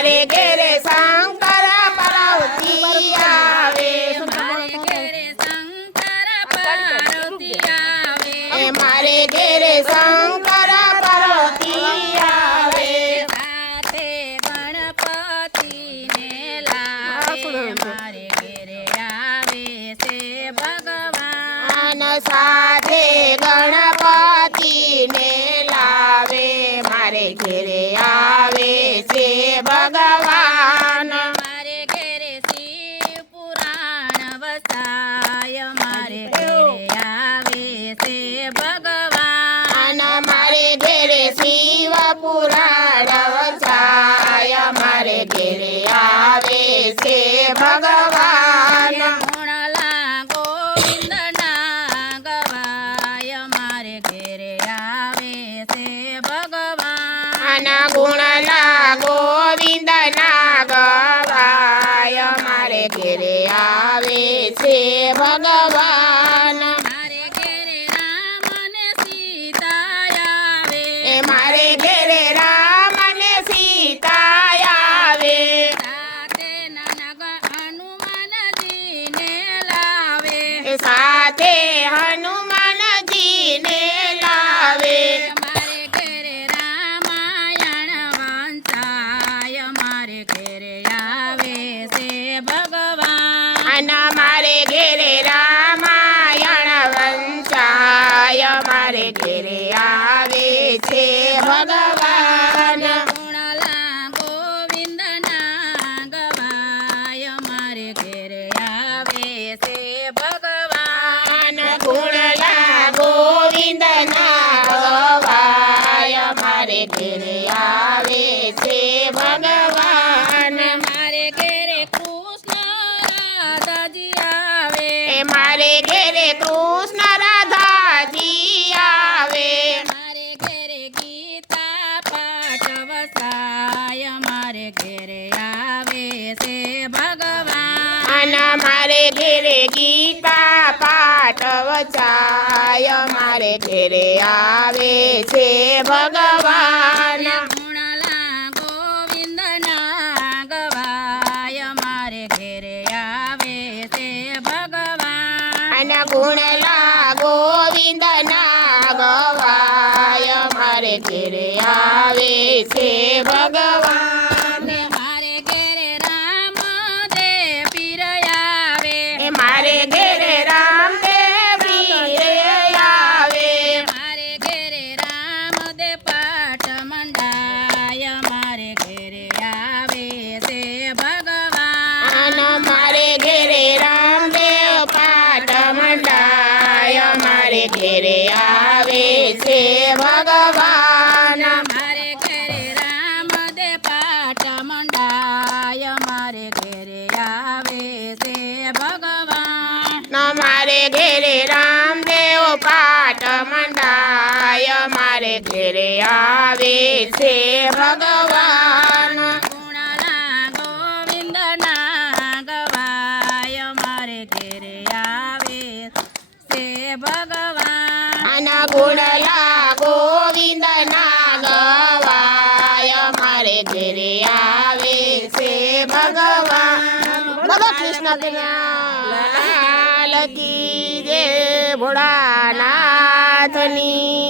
મારે ઘેરે શંકર પાર્વતી આવે મારે ઘેરે શંકર પાર્વતી આવે મારે ઘેરે શંકર પાર્વતી આવે સાથે ગણપતિને લાવે મારે ઘેરે આવે છે ભગવાન સાથે ગણપતિને લાવે મારે ઘેરે આવે છે ભગવાન મારે ઘેરે શિવ પુરાણ વસાય મારે ઘેરે આવે છે ભગવાન મારે ઘેરે શિવ પુરાણ વસાય મારે ઘેરે આવે છે ભગવાન ગુણલા ગોવિંદના ગવાય મારે ઘેરે આવે છે ભગવાન ગુણલા ગોવિંદના ગવાય મારે ઘેરે આવે છે ભગવાન મારે ઘેરે રામ ને સીતા આવે મારે ઘેરે રામ ને સીતા આવે સાથે નાના હનુમાનજીને લાવે સાથે હનુમાનજીને લાવે મારે ઘેરે રામાયણ વંચાય મારે ઘેરે આવે છે ભગવાન મારે ઘેરે રામાયણ વંચાય મારે ઘેરે આવે છે ભગવાન ગુણલા ગોવિંદના ગવાય મારે ઘેરે આવે છે ભગવાન ગુણલા ગોવિંદના ગવાય મારે ઘેરે આવે છે ભગવાન મારે ઘેરે કૃષ્ણ રાધાજી આવે મારે ઘેરે કૃષ્ણ રાધાજી આવે મારે ઘેરે ગીતા પાઠ વસાય મારે ઘેરે આવે છે ભગવાન મારે ઘેરે ગીતા પાઠ વચાય મારે ઘેરે આવે છે ભગવાન ગુણલા ગોવિંદના ગવાય મારે ઘેરે આવે છે ભગવાન ગુણલા ગોવિંદના ગવાય મારે ઘેરે આવે છે ભગવાન મારે ઘેરે રામદેવ પીર આવે મારે ઘેરે રામદેવ આવે મારે ઘેરે રામદેવ પાઠ મંડાય મારે ઘેરે આવે છે ભગવાન મારે ઘેરે રામદેવ પાઠ મંડાય મારે ઘેરે આવે છે ભગવાન મારે ઘેરે રામદેવ પાઠ મંડાય મારે ઘેરે આવે છે ભગવાન મારે ઘેરે રામદેવ પાઠ મંડાય મારે ઘેરે આવે છે ભગવાન ગુણલા ગોવિંદના ગવાય મારે ઘેરે આવે છે ભગવાન ગુણલા ગોવિંદના ગવાય મારે ઘેરે આવે છે ભગવાન બોલો કૃષ્ણ કનૈયા લાલ કી જય ભોળાનાથની